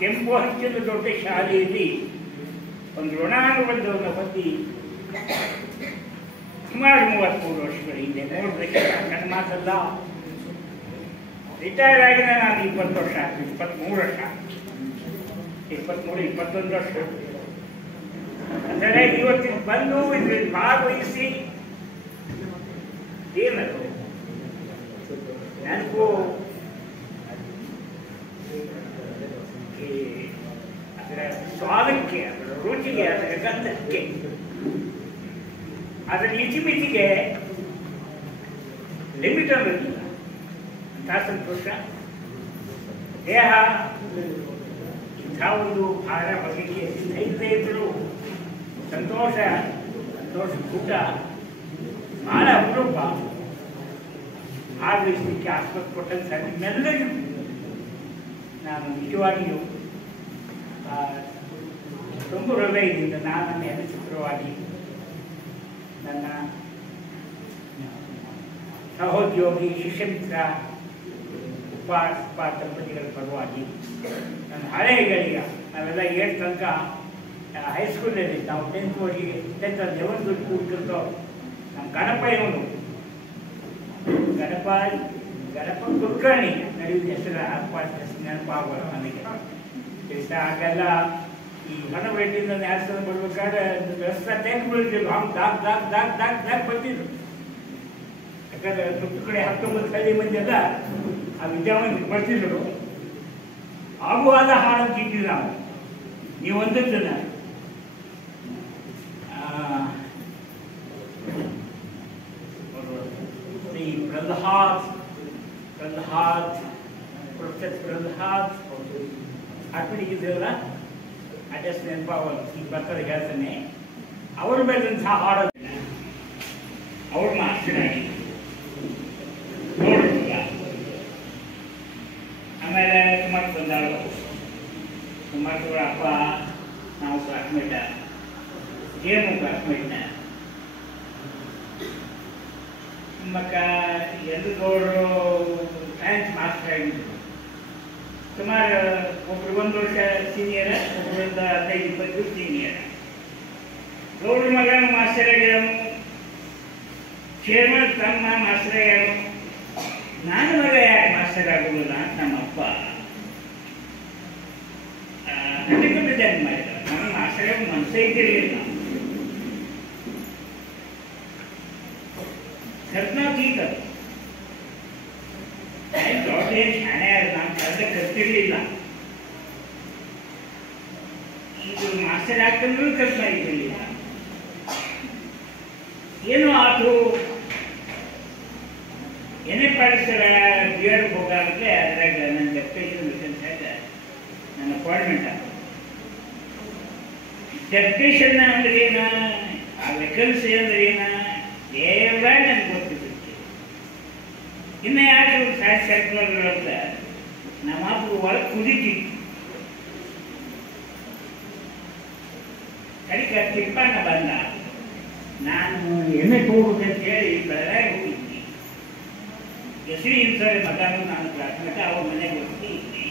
ಕೆಂಪು ಹಂಚಿನ ದೊಡ್ಡ ಶಾಲೆಯಲ್ಲಿ ಒಂದು ಋಣಾನುಬಂಧವನ್ನು ಹೊಂದಿ ಸುಮಾರು 33 ವರ್ಷಗಳ ಹಿಂದೆ 3 ದಶಕ ನನ್ನ ಮಾತಲ್ಲ. ರಿಟೈರ್ ಆಗಿನ ನಾನು 20 ವರ್ಷ 23 ವರ್ಷ 21 ವರ್ಷ. ಅಂದರೆ ಇವತ್ತಿನ ಬಂದು ಇದರಲ್ಲಿ ಭಾಗವಹಿಸಿ ಏನದು ನನಗೂ ಅದರ ಸ್ವಾದಕ್ಕೆ, ಅದರ ರುಚಿಗೆ, ಅದರ ಗಂಧಕ್ಕೆ, ಅದರ ಇತಿಮಿತಿಗೆ ಲಿಮಿಟ್ ಅನ್ನೋದಿಲ್ಲ ಅಂತ ಸಂತೋಷ. ದೇಹ ಇಂಥ ಒಂದು ಭಾರ ಬಗೆಗೆ ಸ್ನೇಹಿತರೆ ಇದ್ದರು ಸಂತೋಷ ಕೂಟ ಬಹಳ ಅಪರೂಪ. ಭಾಗವಹಿಸಲಿಕ್ಕೆ ಆಸ್ಪತ್ರೆ ಕೊಟ್ಟಂತ ನಿಮ್ಮೆಲ್ಲರಿಗೂ ನಾನು ನಿಜವಾಗಿಯೂ ತುಂಬ ಹೃದಯದಿಂದ ನಾನು ನೆನಚಿತ್ರವಾಗಿ ನನ್ನ ಸಹೋದ್ಯೋಗಿ ಶಿಷ್ಯಮಿತ್ರ ಉಪ ದಂಪತಿಗಳ ಪರವಾಗಿ ನನ್ನ ಹಳೆಯಗಳಿಗೆ ನಾವೆಲ್ಲ 8 ತನಕ ಹೈಸ್ಕೂಲಲ್ಲಿ ನಾವು 10th 11th ಕೂಡ್ತಿರ್ತೋ ನಮ್ಮ ಗಣಪ ಇವನು ಗಣಪ ಕುಲಕರ್ಣಿ ನಡೆಯುವ ಹೆಸರು ನೆನಪಾಗೋಲ್ಲ ನನಗೆ. ಆಗೆಲ್ಲ ಈ ಹೊಣಬೆಟ್ಟಿಂದ ನ್ಯಾಸನ ಬರ್ಬೇಕಾದ್ರೆ ರಸ್ತೆ ತೆಗೆದು ಬಿಡ್ತಿದ್ರು, ಹಂಗೆ ದಾಕ್ ಬರ್ತಿದ್ರು. ಯಾಕಂದ್ರೆ ಸುತ್ತ ಕಡೆ 19 ಮಂದಿ ಎಲ್ಲ ಆ ವಿದ್ಯಾವಂತ ಬರ್ತಿದ್ರು. ಆಗುವಾದ ಹಾಡನ್ನು ತಿಂತೀವಿ ನಾವು. ನೀವು ಒಂದನ್ನ ಪ್ರೊಫೆಸರ್ ಪ್ರಹ್ಲಾದ್ ಹಾಡ್ಬಿಟ್ಟಿದ್ರಲ್ಲ, ಅಡ್ರೆಸ್ ನೆನಪಾಗಲ್ಲ, ಈಗ ಬರ್ತಾರೆ ಹೇಳ್ತಾನೆ. ಅವ್ರ ಮೇಲಂತಹ ಹಾಡೋದಿಲ್ಲ, ಅವ್ರ ಮಾಸ್ತರಾಗಿ ನೋಡಿಲ್ಲ. ಆಮೇಲೆ ಸುಮಾರು ಬಂದಾಳು, ಸುಮಾರು ಅಪ್ಪ ನಾವು ಕ್ಲಾಸ್ಮೇಟ, ಗೇಮು ಕ್ಲಾಸ್ಮೇಟ್ನ ಮಕ್ಕ ಎಲ್ಲದವರು ಸೈನ್ಸ್ ಮಾಸ್ಟರ್ ಆಗಿದ್ರು. ಸುಮಾರು ಒಬ್ರು 1 ವರ್ಷ ಸೀನಿಯರ್, ಒಬ್ಬರಿಂದ 15-20 ಸೀನಿಯರ್. ಗೌಡ್ರ ಮಗನು ಮಾಸ್ಟರ್ ಆಗ್ಯಾನು, ಚೇರ್ಮನ್ ತಮ್ಮ ಮಾಸ್ಟರ್ ಆಗ್ಯಾನು. ನನ್ನ ಮಗ ಯಾಕೆ ಮಾಸ್ಟರ್ ಆಗೋದಿಲ್ಲ ಅಂತ ನಮ್ಮಪ್ಪ ಜನ್ಮ ಮಾಡಿದ. ನಮ್ಮ ಮಾಸ್ಟರ್ ಆಗ ಮನಸ್ಸೇ ಇದ್ದಿರಲಿಲ್ಲ. ಕರ್ನಾಟಕ ದೊಡ್ಡ ಶಾಣೆ ನಾನು ಕರೆದ ಕರ್ತಿರ್ಲಿಲ್ಲ. ಇದು ಮಾಸ್ಟರ್ ಆಗ್ತಂದ್ರೂ ಕರ್ತ ಇದ್ದಿರಲಿಲ್ಲ. ಏನೋ ಆತು ಏನೇ ಪಾಡಿಸ್ತಾರ ಬಿಯರ್ಗೆ ಹೋಗಾಗಲೇ ಅದ್ರಾಗ ನನ್ನ ಡೆಪ್ಯುಟೇಷನ್ ಮಿಷನ್ಸಾಗ ನನ್ನ ಅಪಾಯಿಂಟ್ಮೆಂಟ್ ಆಗ. ಡೆಪ್ಯುಟೇಷನ್ ಅಂದ್ರೆ ಏನ, ಆ ವೆಕನ್ಸಿ ಅಂದ್ರೆ ಏನ ಎಲ್ಲ ನನಗೆ ಗೊತ್ತಿರುತ್ತೆ. ಇನ್ನು ಯಾಕೆ ಸೈನ್ಸ್ ಸೆಕ್ಟರ್ ಅಂತ ನಮ್ಮಪ್ಪು ಒಳಗೆ ಕುದಿತಿತ್ತು. ಕಡಿಕೆ ತಿಪ್ಪಣ್ಣ ಬಂದ, ನಾನು ಎಣ್ಣೆಗೆ ಹೋಗ್ಬೇಕಂತ ಹೇಳಿ ಬೆಳಗಾವಿ ಹೋಗಿದ್ದೆ. ಹೆಸರು ಇನ್ಸರಿ ಮಗನೂ ನಾನು ಕ್ಲಾಸ್ಮೇಟ, ಅವ್ರ ಮನೆಗೆ ಹೋಗ್ತಿದ್ದೆ.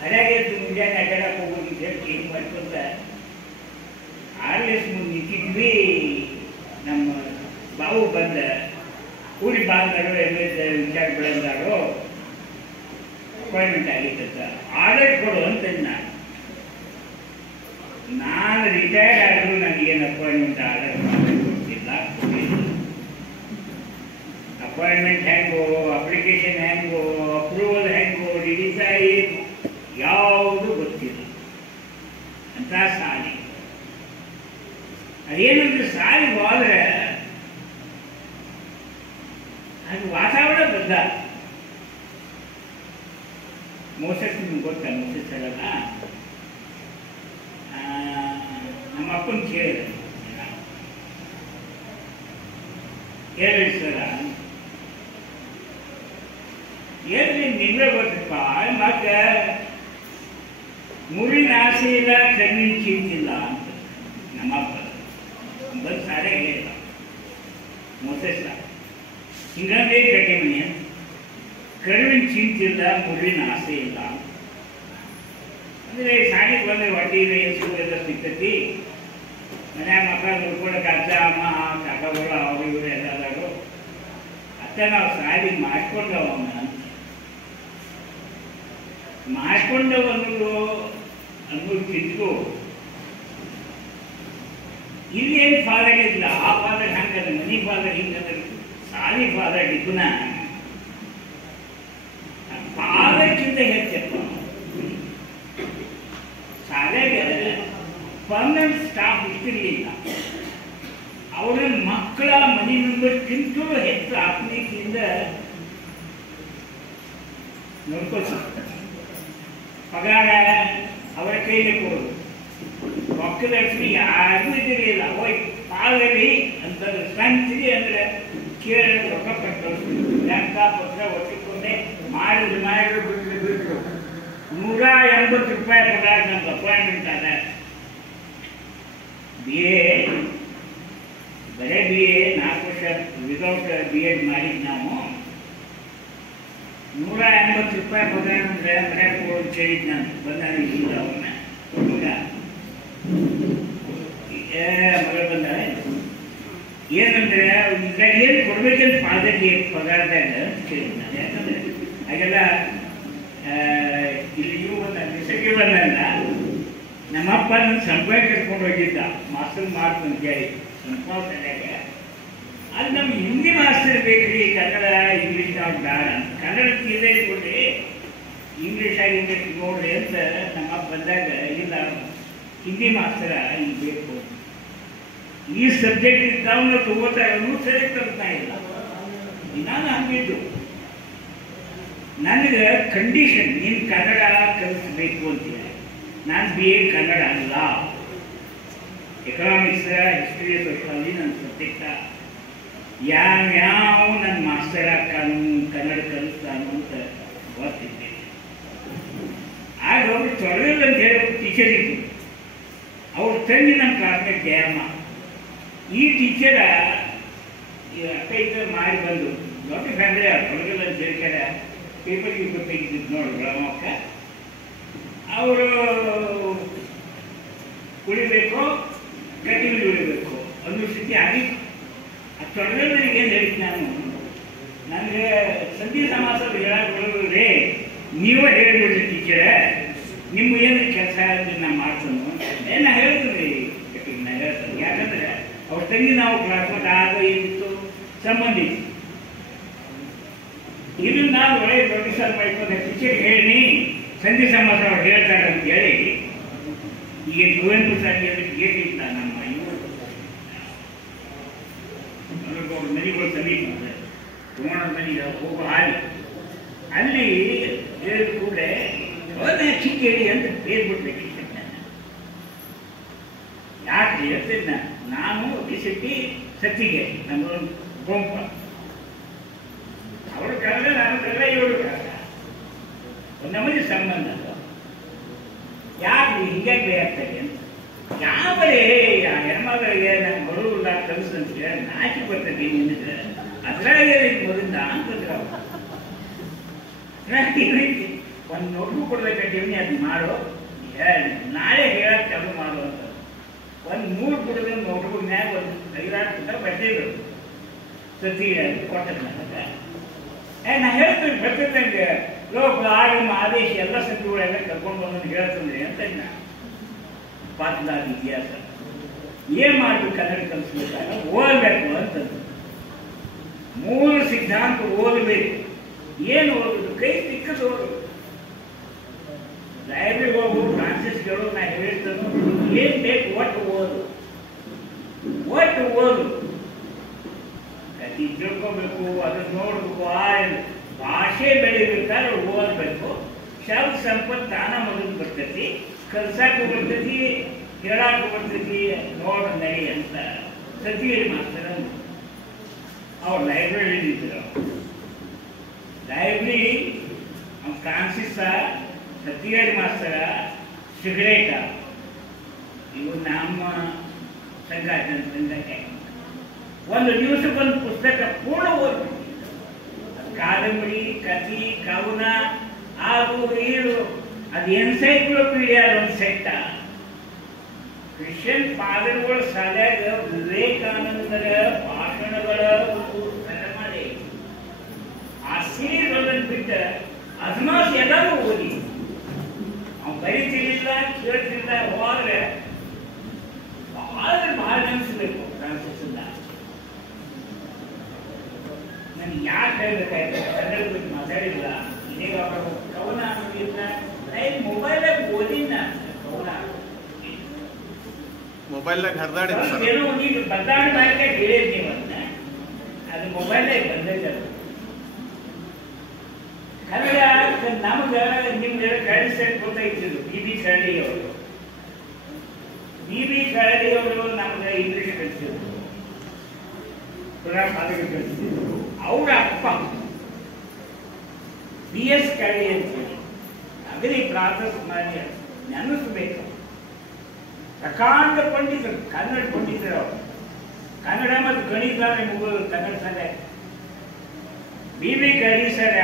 ಹರಿಯಾಗೆ ಮುಂಜಾನೆ ಅಡ್ಡಾಡಕ್ಕೆ ಹೋಗೋದಿದ್ದೆ ಚೇಂಜ್ ಮಾಡ್ಕೊಂತ RS ಮುಂದೆ ನಿಂತಿದ್ವಿ. ನಮ್ಮ ಬಾವು ಬಂದ, ಊರಿಗೆ ಬಾಂದಾರೋ ವಿಚಾರ ಬೆಳೆದಾರೋ ಅಪಾಯಿಂಟ್ಮೆಂಟ್ ಆಗಿತ್ತ, ಆರ್ಡರ್ ಕೊಡು ಅಂತ ನಾನು ರಿಟೈರ್ಡ್ ಆದರೂ ನನಗೇನು ಅಪಾಯಿಂಟ್ಮೆಂಟ್ ಆರ್ಡರ್ ಕೊಡ್ತಿಲ್ಲ. ಅಪಾಯಿಂಟ್ಮೆಂಟ್ ಹೆಂಗೋ, ಅಪ್ಲಿಕೇಶನ್ ಹೆಂಗೋ, ಅಪ್ರೂವಲ್ ಹೆಂಗೋ, ರಿಲೀಸ್ ಏನು ಯಾವುದು ಗೊತ್ತಿಲ್ಲ ಅಂತ ಸಾಲಿ. ಅದೇನಂದ್ರೆ ಸಾಲಿ ಹೋದ್ರೆ ಅದು ವಾತಾವರಣ ಬದ್ದ. ಮೋಸಸ್ ನಿಮ್ಗೆ ಗೊತ್ತಾ? ಮೋಸಸ್ ಅಲ್ಲ, ನಮ್ಮ ಅಪ್ಪನ ಕೇಳಿದೆ, ಹೇಳಿ ಸರ ಏನ್ರಿ ನಿಮ್ಗೆ ಗೊತ್ತಪ್ಪ, ಮತ್ತೆ ಮುರಿನ ಆಸೆ ಇಲ್ಲ, ಕಣ್ಣಿನ ಚಿಂತಿಲ್ಲ ಅಂತ ನಮ್ಮಪ್ಪ ಬಂದು ಸಾರೇ ಹೇಳಿಲ್ಲ. ಮೋಸಸ್ ಹಿಂಗಂದ್ರೆ ಗಟ್ಟಿ ಮನೆ ಅಂತ, ಕರುವಿನ ಚಿಂತಿಲ್ಲ, ಮುರಿನ ಆಸೆ ಇಲ್ಲ. ಅಂದರೆ ಸಾಲಿಗೆ ಬಂದರೆ ಹೊಟ್ಟೆ ಹೆಸರು ಎಲ್ಲ ಸಿಗ್ತೈತಿ. ಮನ್ಯಾಗ ಮಕ್ಕಳು ನೋಡ್ಕೊಳಕ್ಕೆ ಅಜ್ಜ ಅಮ್ಮ ಕಾಕಗಳು ಅವರು ಇವರು ಎಲ್ಲರೂ ಅತ್ತ ನಾವು ಸಾಲಿಗೆ ಮಾಡ್ಕೊಂಡವ ಅನ್ನೋದಕ್ಕಿಂತೂ ಇಲ್ಲೇನು ಫಾದರ್ ಇಲ್ಲ. ಆ ಫಾದರ್ ಹಂಗದ, ಮನಿ ಫಾದರ್ ಹಿಂಗದ, ಸಾಲಿ ಫಾದರ್ ಡಿಗುನ ಫಾದರ್ಕ್ಕಿಂತ ಹೆಚ್ಚಪ್ಪ. ಶಾಲೆಗೆ ಪರ್ಮನೆಂಟ್ ಸ್ಟಾಫ್ ಇಷ್ಟಿರಲಿಲ್ಲ. ಅವರ ಮಕ್ಕಳ ಮನಿ ಮೆಂಬರ್ಗಿಂತೂ ಹೆಚ್ಚು ಆತ್ಮೀಯತೆಯಿಂದ ನೋಡ್ಕೊಳ್ತಾರೆ. ಪಗಾರ ಅವರ ಕೈಗೆ ಕೊಡೋದು, ಪಕ್ಕದ ಯಾರಿಗೂ ಇದಿರಲಿಲ್ಲ. ಹೋಯ್ ಪಾಲರಿ ಅಂತ ಸಂತಿರಿ ಅಂದ್ರೆ ಕೇಳಿ ರೊಕ್ಕ ಕಟ್ಟೋದು, ಲೆಕ್ಕ ಪತ್ರ ಒಟ್ಟಿಕೊಂಡೆ ಮಾಡಿದ್ರು ಬಿಟ್ಟರು. 180 ರೂಪಾಯಿ ಪಗಾರ ನಮ್ಗೆ ಅಪಾಯಿಂಟ್ಮೆಂಟ್ ಆದ. ಬರೇ ಬಿ ಎ 4 ವರ್ಷ ವಿದೌಟ್ BEd ಮಾಡಿದ್ದು ನಾವು. 180 ರೂಪಾಯಿ ಪಗಾರ ಅಂದ್ರೆ ಮನೆಗೆ ಕೊಡೋದು ಕೇಳಿದ್ದು ನಾನು ಬಂದಾಗ ಇಲ್ಲ. ಅವನ್ನ ಹುಡುಗ ಮಗಳು ಬಂದಾಳೆ. ಏನಂದ್ರೆ ಇದ್ರಾಗ ಏನು ಕೊಡ್ಬೇಕಂತ ಪಾದಕ್ಕೆ ಪಗಾರದಾಗ ಅಂತ ಕೇಳಿದ್ದು ನಾನು. ಯಾಕಂದ್ರೆ ಹಾಗೆಲ್ಲ ಇಲ್ಲಿ ಇವು ಬಂದ ಬಂದಲ್ಲ, ನಮ್ಮಪ್ಪ ನನ್ನ ಸಂಪಾಯ ಕಟ್ಕೊಂಡು ಹೋಗಿದ್ದ ಮಾಸ್ತರ್ ಮಾಡ್ತು ಹೇಳಿ ಸಂಪಾದನೆಯಾಗ. ಅದು ನಮ್ಗೆ ಹಿಂದಿ ಮಾಸ್ತರ್ ಬೇಕ್ರಿ, ಕನ್ನಡ ಇಂಗ್ಲೀಷ್ ನಾವು ಬೇಡ, ಕನ್ನಡ ತೀರೇ ಕೊಡ್ರಿ, ಇಂಗ್ಲೀಷ್ ನೋಡ್ರಿ ಅಂತ ನಮ್ಮಪ್ಪ ಬಂದಾಗ ಇಲ್ಲ ಹಿಂದಿ ಮಾಸ್ತರ ಇಲ್ಲಿ ಬೇಕು. ಈ ಸಬ್ಜೆಕ್ಟ್ ಇದ್ದವನ್ನ ತಗೋತಾರನು ಸರಿ ತರ್ತಾ ಇಲ್ಲ. ನಾನು ಹಂಗಿದ್ದು ನನಗೆ ಕಂಡೀಷನ್, ನೀನು ಕನ್ನಡ ಕಲಿಸ್ಬೇಕು ಅಂತೀಯ. ನಾನು BA ಕನ್ನಡ ಅಲ್ಲ, ಎಕನಾಮಿಕ್ಸ್ ಹಿಸ್ಟ್ರಿ ಸೋಷಿಯಾಲಜಿ ನನ್ನ ಸಬ್ಜೆಕ್ಟ. ಯಾವ ನನ್ನ ಮಾಸ್ಟರ್ ಹಾಕಾನು ಕನ್ನಡ ಕಲಿಸ್ತಾನು ಅಂತ ಗೊತ್ತಿದ್ದೆ. ಆಗ ಅವರು ತೊಡಗಿಲ್ಲ ಅಂತ ಹೇಳಿ ಟೀಚರ್ ಇತ್ತು. ಅವ್ರ ತಂಗಿ ನನ್ನ ಕ್ಲಾಸ್ಮೇಟ್ ಜಯಮ್ಮ. ಈ ಟೀಚರ ಅಕ್ಕ ಇದ್ದ ಮಾಡಿ ಬಂದು ದೊಡ್ಡ ಫ್ಯಾಮಿಲಿ ತೊಡಗಿಲ್ಲ ಅಂತ ಹೇಳ್ತಾರೆ. ಪೇಪರ್ಗೆ ತೆಗಿದ್ದು ನೋಡಿ ಬೆಳಮಕ್ಕ. ಅವರು ಉಳಿಬೇಕು, ಗಟ್ಟಿಗೆ ಉಳಿಬೇಕು ಅನ್ನೋ ಸ್ಥಿತಿ ಆಗಿ ತೊಡಗಲಿಗೆ ಏನು ಹೇಳಿದ್ದು ನಾನು. ನನಗೆ ಸಂಧಿ ಸಮಾಸ ಹೇಳಕ್ಕೆ ಬರೋದ್ರಿ, ನೀವೇ ಹೇಳಿಬಿಡ್ರಿ ಟೀಚರ, ನಿಮ್ಮ ಏನು ಕೆಲಸ ನಾ ಮಾಡ್ತಾನು ನಾ ಹೇಳ್ತೀನಿ. ನಾ ಹೇಳ್ತೀನಿ ಯಾಕಂದ್ರೆ ಅವ್ರ ತಂಗಿ ನಾವು ಕ್ಲಾಸ್ಮೇಟ್ ಆಗ ಏನಿತ್ತು ಸಂಬಂಧಿ. ಇದು ನಾನು ಒಳ್ಳೆ ಪ್ರೊಫೆಸರ್ ಮಾಡ್ಕೊಂಡು ಟೀಚರ್ ಹೇಳಿ ಸಂಧಿ ಸಮಾಸ ಅವ್ರು ಹೇಳ್ತಾರೆ ಅಂತ ಹೇಳಿ. ಈಗ ಕುವೆಂಪು ಸಾಹಿತ್ಯ ಗೇಟ್ ಇಲ್ಲ ನಮ್ಮ ಮನೆಗಳು ಸಮೀಪ ಕುಮಾರ ಮನೆಗೆ ಹೋಗೋ ಹಾಲಿ ಅಲ್ಲಿ ಹೇಳಿದ ಕೂಡಲೇ ಚಿಕ್ಕೇಳಿ ಅಂತ ಬೇರ್ಬಿಡ್ಬೇಕು. ಯಾಕೆ ಹೇಳ್ತಿದ್ದ ನಾನು ಬಿಸಿಟ್ಟಿ ಸತ್ತಿಗೆ ನಮ್ಮ ಗೋಂಪ ಅವರು ಕಳೆದ ನಾನು ಕಳೆದ ಇವರು ಕಳೆದ ಒಂದು ನಮಗೆ ಸಂಬಂಧ. ಯಾಕೆ ಹಿಂಗಾಗಿ ಬೇಕಾಗ್ತದೆ ಅಂತ ಯಾವರೇ ಹೆಣ್ಮಗಳಿಗೆ ನಾನು ಬರೋಲ್ಲ ಕಲಿಸಂತ ನಾಚಿ ಬರ್ತದೆ ನಿಂದಿದ್ರೆ ಅದ್ರಾಗೆ ಮೊದಲಿಂದ ಅಂತಂದ್ರೆ ಒಂದು ನೋಟ್ಬುಕ್ ಕೊಡ್ಬೇಕಂತೀವಿ, ಅದು ಮಾಡೋ ನಾಳೆ ಹೇಳಕ್ಕೆ ಅದು ಮಾಡು ಅಂತ. ಒಂದು 3 ಬಿಡೋದು ನೋಟ್ಬುಕ್ ಮ್ಯಾಗ ಒಂದು 5-6 ಪುಟ ಬರ್ತಿದ್ರು ಸತಿಗೆ ಕೊಟ್ಟದ್ದು ನನಗೆ. ನಾ ಹೇಳ್ತೀನಿ ಬರ್ತಿದ್ದಂಗೆ ಲೋಕ ಆಗಮ ಆದೇಶ ಎಲ್ಲ ಸತಿಗಳೆಲ್ಲ ಕರ್ಕೊಂಡು ಬಂದು ಹೇಳ್ತಂದ್ರೆ ಅಂತ ನಾ ಪಾತ್ರದಾದ ಇತಿಹಾಸ ಏನ್ ಮಾಡ್ಬೇಕು ಕನ್ನಡ ಕಲಿಸ್ಬೇಕಾಗ ಓದಬೇಕು ಅಂತಂದು 3 ಸಿದ್ಧಾಂತ ಓದಬೇಕು. ಏನು ಓದುದು? ಕೈ ಸಿಕ್ಕದು ಓದು. ಲೈಬ್ರರಿಗೆ ಹೋಗು, ಫ್ರಾನ್ಸಿಸ್ಗಳು ನಾ ಹೇಳ್ತಾನು ಏನ್ ಬೇಕು ಒಟ್ಟು ಓದು, ಒಟ್ಟು ಓದು. ಕತಿ ತಿಳ್ಕೋಬೇಕು, ಅದನ್ನ ನೋಡ್ಬೇಕು. ಆ ಭಾಷೆ ಬೆಳಿಬೇಕಾದ್ರೆ ಓದಬೇಕು. ಶಬ್ದ ಸಂಪತ್ತು ತಾನ ಮೊದಲು ಬರ್ತೈತಿ, ಕಲ್ಸಾಕು ಬರ್ತೈತಿ, ಹೇಳಾಕು ಬರ್ತೈತಿ. ನೋಡ ನಡಿ ಅಂತ ಸತಿಯರಿ ಮಾಸ್ತರ ಅವ್ರು ಲೈಬ್ರರಿ ಇದ್ರು. ಲೈಬ್ರರಿ ಫ್ರಾನ್ಸಿಸ್ ಸತಿಯರಿ ಮಾಸ್ತರ ಸಿಗರೇಟ ಇವು ನಮ್ಮ ಸಂಘಟನೆ ಒಂದು ದಿವಸಕ್ಕೊಂದು ಪುಸ್ತಕ ಪೂರ್ಣ ಓದ್ಬಿಟ್ಟು ಕಾದಂಬರಿ, ಕಥಿ, ಕವನ, ಆಗು ಈಡು ಅದು ಎನ್ಸೈಕ್ಲೋಪೀಡಿಯಾ ಒಂದು ಸೆಟ್ಟ. ಕ್ರಿಶ್ಚಿಯನ್ ಫಾದರ್ಗಳ ಸಲಗ ವಿವೇಕಾನಂದರ ಭಾಷಣಗಳ ಒಂದು ತಲೆಮಾರಿ ಆ ಸೀರೆಗಳನ್ನು ಬಿಟ್ಟ ಅದ್ಮಾಸ್ ಎಲ್ಲರೂ ಓದಿ. ಅವ್ನು ಬರೀತಿರ್ಲಿಲ್ಲ, ಕೇಳ್ತಿರ್ಲಿಲ್ಲ, ಹೋದ್ರೆ ಬಹಳ ನೆನೆಸ್ಬೇಕು. ಫ್ರಾನ್ಸಿಸ್ ನನಗೆ ಯಾಕೆ ಹೇಳ್ಬೇಕಾಯ್ತು, ಕನ್ನಡ ಬಗ್ಗೆ ಮಾತಾಡಿಲ್ಲ. ಈಗ ಅವರು ಕವನ ಅನ್ನೋದಿಲ್ಲ, ಮೊಬೈಲಾಗ ಓದಿನ ಕವನ ಮೊಬೈಲ್ನಾಗ ಹರಿದಾಡಿ ಏನೋ ನೀವು ಬದಲಾವಣೆ ಮಾಡಕ್ಕೆ ಹೇಳಿದ್ ನೀವನ್ನ, ಅದು ಮೊಬೈಲಾಗ ಬಂದೈತೆ. ಕನ್ನಡ ನಮ್ಗೆ ನಿಮ್ಗೆ ಕಳಿಸಕ್ಕೆ ಗೊತ್ತಾಯ್ತಿದ್ರು. ಬಿ ಕರಡಿಯವರು ನಮ್ಗೆ ಇಂಗ್ಲಿಷ್ ಕಲಿಸಿದ್ರು, ಪುನಃ ಕಲಿಸಿದ್ರು. ಅವರ ಅಪ್ಪ BS ಕರಡಿ ಅಂತ ಹೇಳಿ ಅಗದಿ ಪ್ರಾತಃ ನೆನೆಸಬೇಕು. ಪ್ರಕಾಂಡ ಪಂಡಿತರು, ಕನ್ನಡ ಪಂಡಿತರು ಅವರು. ಕನ್ನಡ ಮತ್ತು ಗಣಿತ ಮುಗಿದು ಕನ್ನಡ ಸಲ ಬಿ ಕರಡಿ ಸರ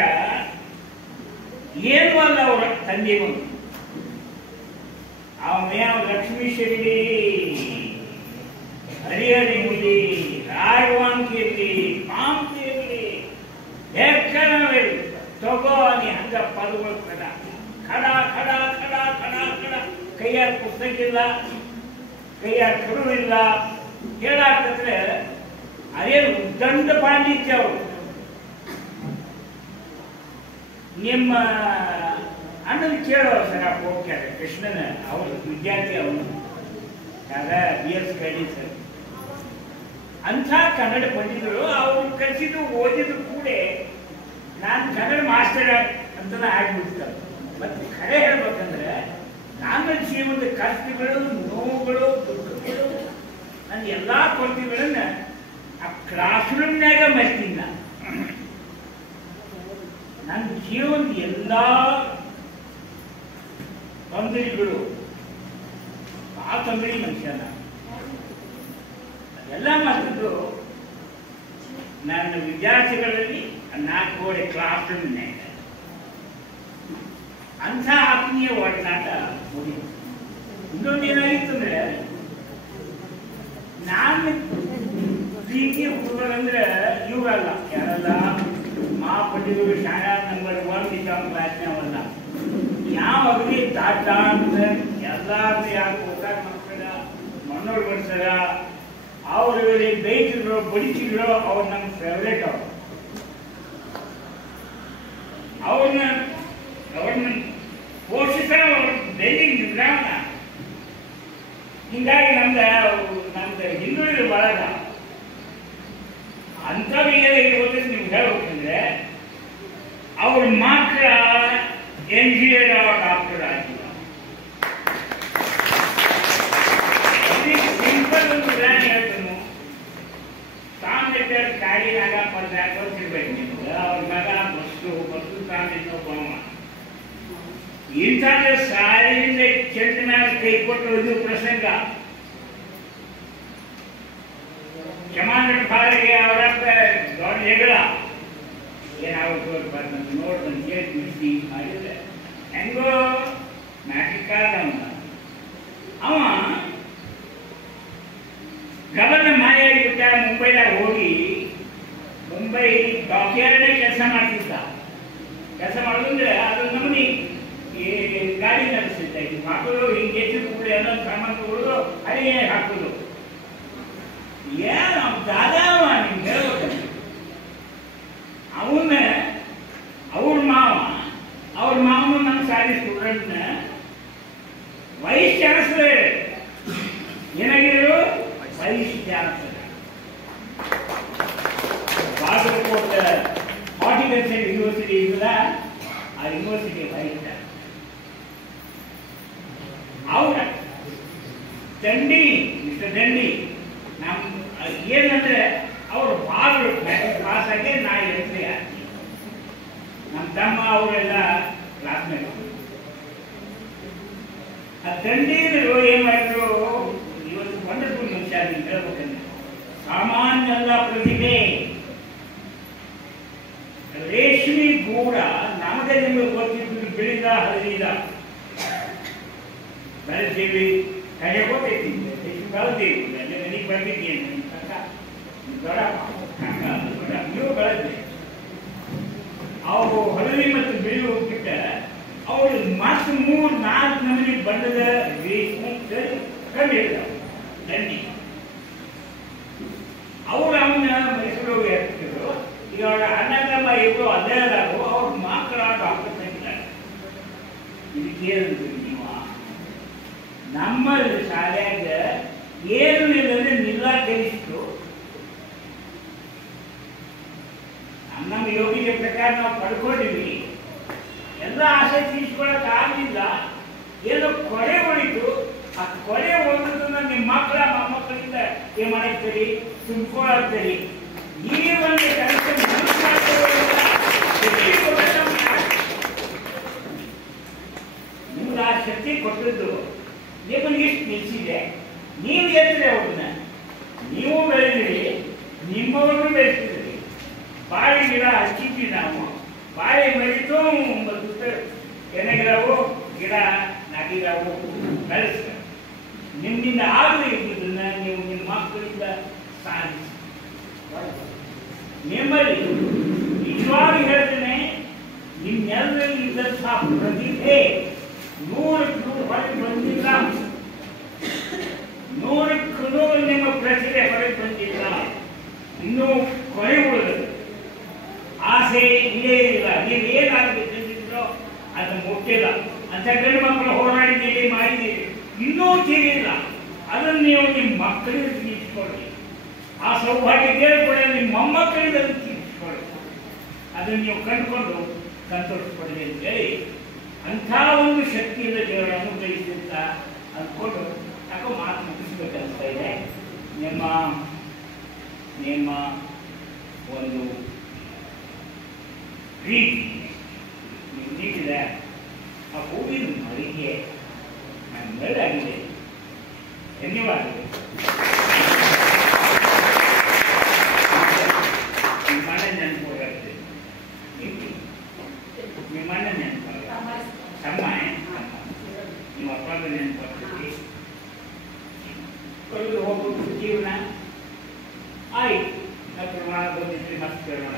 ಏನು ಅಲ್ಲ ಅವರ ತಂದೆಗೂ. ಅವನೇ ಲಕ್ಷ್ಮೀಶ್ವರಿ, ಹರಿಹರ ಇರಲಿ, ರಾಘವಾಂಕಿ ಇರಲಿ, ಪಾಂಪಿ ಇರಲಿ, ಹೇಳಿ ತಗೋ ನೀ ಹಂಗ ಪದಗಳು ಕಡ ಖಡ ಖಡ ಖಡ ಖಡ ಖಡ. ಕೈಯಾಗ ಪುಸ್ತಕ ಇಲ್ಲ, ಕೈಯಾಗ ಕರು ಇಲ್ಲ. ಹೇಳಾಕಂದ್ರೆ ಅದೇನು ಉದ್ದಂಡ ಪಾಂಡಿತ್ಯ ಅವರು. ನಿಮ್ಮ ಅಣ್ಣನ ಕೇಳೋ ಸರ ಹೋಗ್ಯಾರ ಕೃಷ್ಣನ, ಅವ್ರ ವಿದ್ಯಾರ್ಥಿ ಅವನು ಯಾರ BS ಕರಡಿ ಸರ್. ಅಂಥ ಕನ್ನಡ ಪಂಡಿತರು ಅವರು ಕಲಿಸಿದ್ದು ಓದಿದ್ರು ಕೂಡ ನಾನು ಕನ್ನಡ ಮಾಸ್ಟರ್ ಅಂತ ಆಗ್ಬಿಡ್ತಾರೆ. ಮತ್ತೆ ಖರೆ ಹೇಳ್ಬೇಕಂದ್ರೆ ನನ್ನ ಜೀವನದ ಕಷ್ಟಗಳು, ನೋವುಗಳು, ದುಃಖಗಳು, ನನ್ನ ಎಲ್ಲಾ ಕೊರತೆಗಳನ್ನ ಆ ಕ್ಲಾಸ್ ರೂಮ್ನಾಗ ಮರ್ತೀನಿ. ನನ್ನ ಜೀವನದ ಎಲ್ಲಾ ತೊಂದರೆಗಳು, ಆ ತೊಂದರೆ ಮನುಷ್ಯನ ಅದೆಲ್ಲ ಮತ್ತಿದ್ದು ನನ್ನ ವಿದ್ಯಾರ್ಥಿಗಳಲ್ಲಿ 4 ಗೋಡೆ ಕ್ಲಾಸ್ ರೂಮ್ನಾಗ ಅಂಥ ಆತ್ಮೀಯ ಒಡನಾಟ ಮುಗಿದು. ಇನ್ನೊಂದೇನಾಗಿತ್ತು ಅಂದ್ರೆ, ನಾನು ಪ್ರೀತಿ ಹುಡುಗರಂದ್ರೆ ಇವರಲ್ಲ, ಯಾರಲ್ಲ ಮಹಾಪಂಡಿತರು, ಶಾಲಾ ನಂಬರ್ 1 ಇದ್ದ ಕ್ಲಾಸ್ನವಲ್ಲ. ಯಾವ ಅಗದಿ ತಾಟ ಅಂತ ಎಲ್ಲಾರು ಯಾಕೆ ಹೋಗಾರ ಮಕ್ಕಳ ಮಣ್ಣೋರು ಬಡ್ಸಾರ, ಅವ್ರು ಬೈತಿದ್ರು, ಬಡಿಸಿದ್ರು. ಅವ್ರು ನಮ್ಮ ಫೇವ್ರೇಟ್. ಅವ್ರನ್ನ ಪೋಷಿಸೋ ಬೆಳ್ಳಿಂಗ್ ಗ್ರಾಮ. ಹಿಂಗಾಗಿ ನಮ್ದು ಹಿಂದುಳಿದ ಬಳಗ ಅಂಥವಿಗೆ ಇವತ್ತು ನಿಮ್ಗೆ ಹೇಳ್ಬೇಕಂದ್ರೆ, ಅವ್ರ ಮಾತ್ರ ಎಂಜಿನಿಯರ್ ಡಾಕ್ಟರ್ ಆಗಿಲ್ಲ. ಸಿಂಪಲ್ ಒಂದು ಪ್ಲಾನ್ ಹೇಳ್ತಾನು. ತಾಂಬಿಟ್ಟರ್ ಕಾಡಿನಾಗ 14 ವರ್ಷ ಇರ್ಬೇಕು ನಿಮ್ಗೆ. ಅವ್ರ ಮಗ ಬಸ್ಸು ತಾಂಬಿಟ್ಟು ಇಂಥ ಸಾಲಿನಿಂದ ಚೆಂದ ಮೇಲೆ ಕೈ ಕೊಟ್ಟು ಪ್ರಸಂಗ. ಚಮಾಂದ್ರ ಭಾರಿಗೆ ಅವರಪ್ಪ ದೊಡ್ಡ ಜಗಳ ಏನಾಗುತ್ತೆ ನೋಡ್ಬಂದು ಕೇಳಿ ಬಿಡಿಸಿ ಮಾಡಿದ್ರೆ ಹೆಂಗೋ ನಾಟಿಕಾದ ಅವ ಗಬನ ಮಾಯಾಗಿಬಿಟ್ಟ. ಮುಂಬೈದಾಗ ಹೋಗಿ ಮುಂಬೈ ಡಾಕ್ಯಾರ್ಡೇ ಕೆಲಸ ಮಾಡ್ತಿದ್ದ. ಕೆಲಸ ಮಾಡೋದಂದ್ರೆ ಅದು ನಮ್ಮನಿ ಗಾಡಿ ನಡೆಸಿದ್ದ. ಇದು ಹಾಕೋದು ಹಿಂಗೆ ಎದ್ದು ಕೂಡ ಎಲ್ಲ ಸಾಮಾನು ತಗೊಳ್ಳೋದು, ಅದೇ ಹಾಕೋದು. ಏನು ದಾದಾವ ನಿಮ್ಗೆ ಹೇಳ್ಬೇಕಂದ್ರೆ, ಅವನ್ನ ಅವ್ರ ಮಾವನು ನಮ್ಮ ಶಾಲೆ ಸ್ಟೂಡೆಂಟ್ನ ವೈಸ್ ಚಾನ್ಸಲರ್ ಏನಾಗಿದ್ರು, vice chancellor. Bagalkot horticulture university ಇದಲ್ಲ, ಆ ಯೂನಿವರ್ಸಿಟಿ ವೈಸ್ ಅವರ ದಂಡಿ, ಮಿಸ್ಟರ್ ದಂಡಿ. ಏನಂದ್ರೆ ಅವರು ಬಾಗಿಲು ಪಾಸ್ ಆಗಿ ನಾ ಎಂಟ್ರಿ ಆಗ್ತೀನಿ. ನಮ್ಮ ತಮ್ಮ ಅವರೆಲ್ಲ ಕ್ಲಾಸ್ಮೇಟ್. ಆ ದಂಡಿಗಳು ಏನ್ ಮಾಡಿದ್ರು, ಇವತ್ತು ವಂಡರ್ಫುಲ್ ಮನುಷ್ಯ ನೀವು ಹೇಳ್ಬೇಕಂದ್ರೆ ಸಾಮಾನ್ಯ ಅಲ್ಲ ಪ್ರತಿಭೆ. ರೇಷ್ಮೆ ಗೂಡ ನಮಗೆ ನಿಮಗೆ ಗೊತ್ತಿದ್ದು ಬೆಳಿದ ಹರಿದ ಬೆಳೆಸೀವಿ ಕಡೆ ಗೊತ್ತೈತಿ ಎಷ್ಟು ಬೆಳೆದೀವಿ ಅಲ್ಲಿ ನನಗೆ ಬಂದಿದ್ದೀನಿ ನಿಮ್ಮ ಕಕ್ಕ ದೊಡ್ಡ ಕಕ್ಕ ದೊಡ್ಡ ನೀವು ಬೆಳೆದ್ರಿ ಅವು ಹಳದಿ ಮತ್ತು ಬಿಳಿ ಹೋಗ್ಬಿಟ್ಟ ಅವರು ಮತ್ತೆ 3-4 ನಮೂನಿ ಬಣ್ಣದ ರೇಷ್ಮೆ ಕಂಡು ಹಿಡಿದವು ದಂಡಿ ಅವರು ಅವನ್ನ ಮೈಸೂರು ಇರ್ತಿದ್ರು ಈಗ ಅವರ ಅಣ್ಣ ತಮ್ಮ ಇಬ್ಬರು ಅಲ್ಲೇ ಅದಾರು ಅವ್ರ ಮಕ್ಕಳ ಡಾಕ್ಟರ್ ತಂದಿದ್ದಾರೆ ಇದಕ್ಕೇನು ನೀವು ನಮ್ಮ ಶಾಲೆಯಾಗ ಏನು ಇಲ್ಲದೆ ನಿರಾಕರಿಸಿತು ನಮ್ಮ ಯೋಗಿಯ ಪ್ರಕಾರ ನಾವು ಪಡ್ಕೊಂಡಿವಿ ಎಲ್ಲ ಆಸೆ ತೀರಿಸ್ಕೊಳಕ್ ಆಗಲಿಲ್ಲ ಏನೋ ಕೊಳೆ ಉಳಿತು ಆ ಕೊಳೆ ಉಳಿದನ್ನ ನಿಮ್ಮ ಮಕ್ಕಳ ಮೊಮ್ಮಕ್ಕಳಿಂದ ಏನ್ ಮಾಡಿರ್ತೀರಿ ತುಂಬ್ಕೊಳ್ತೀರಿ ಈ ಒಂದು ನಿಮ್ಗೆ ಆ ಶಕ್ತಿ ಕೊಟ್ಟದ್ದು ನಿಮಗೆ ಇಷ್ಟು ನಿಲ್ಸಿದೆ ನೀವು ಎತ್ತಿದೆ ಅವ್ರನ್ನ ನೀವು ಬೆಳೆದಿರಿ ನಿಮ್ಮವ್ರನ್ನು ಬೆಳೆಸಿದ್ರಿ ಬಾಳೆ ಗಿಡ ಹಚ್ಚಿದ್ವಿ ನಾವು ಬಾಳೆ ಮರಿತು ಎಣ್ಣೆಗಿಡವು ಗಿಡ ನಾಟಿದಾವು ಬೆಳೆಸ ನಿಮ್ಮಿಂದ ಆಗದೆ ಇದ್ದುದನ್ನ ನೀವು ನಿಮ್ಮ ಮಕ್ಕಳಿಂದ ಸಾಧಿಸಿ ನಿಮ್ಮಲ್ಲಿ ನಿಜವಾಗಿ ಹೇಳ್ತೇನೆ ನಿಮ್ಮೆಲ್ಲರಲ್ಲಿ ಇದ್ದಂತಹ ಪ್ರತಿಭೆ 100ಕ್ಕೆ 100 ಹೊರಗೆ ಬಂದಿಲ್ಲ 100ಕ್ಕೆ 100 ನಿಮ್ಮ ಪ್ರತಿಭೆ ಹೊರಗೆ ಬಂದಿಲ್ಲ ಇನ್ನೂ ಕೊನೆ ಉಳಿದ ಆಸೆ ಇಲ್ಲೇ ಇಲ್ಲ ನೀವು ಏನಾಗಬೇಕಂತಿದ್ರೋ ಅದು ಮುಟ್ಟಿಲ್ಲ ಅಂತ ಗಂಡು ಮಕ್ಕಳು ಹೋರಾಡಿದ್ದೀರಿ ಮಾಡಿದ್ದೀರಿ ಇನ್ನೂ ತಿಳಿಯಿಲ್ಲ ಅದನ್ನು ನೀವು ನಿಮ್ಮ ಮಕ್ಕಳಿಗೆ ತೀರಿಸಿಕೊಳ್ಳಿ ಆ ಸೌಭಾಗ್ಯ ಕೂಡ ನಿಮ್ಮ ಮೊಮ್ಮಕ್ಕಳಿಗೆ ಅದನ್ನು ತೀರಿಸಿಕೊಳ್ಳಿ ಅದನ್ನು ನೀವು ಕಂಡುಕೊಂಡು ಸಂತೋಷಪಡಲಿ ಅಂತೇಳಿ ಅಂಥ ಒಂದು ಶಕ್ತಿಯಿಂದ ದೇವರು ಅನುಗ್ರಹಿಸಿ ಅಂತ ಅಂದ್ಕೊಂಡು ಯಾಕೋ ಮಾತು ಮುಗಿಸ್ಬೇಕನ್ನಿಸ್ತಾ ಇದೆ ನಿಮ್ಮ ಒಂದು ರೀತಿ ನೀವು ನೀಡಿದ ಆ ಹೂವಿನ ಮರಿಗೆ ನಾನು ಮೇಲಾಗಿದೆ ಧನ್ಯವಾದಗಳು ನಿಮ್ಮ ಅಣ್ಣ ನೆನಪು ನಿಮ್ಮ ಅಣ್ಣ ನೆನಪು ತಮ್ಮ ನಿಮ್ಮ ಅಪ್ಪನ ನೆನಪು ಕಳೆದು ಹೋಗೋದು ಜೀವನ ಆಯ್ತು ನಾವು ಪ್ರಮಾಣ ಬಂದಿದ್ರಿ ಮತ್ತೆ ಕೇಳೋಣ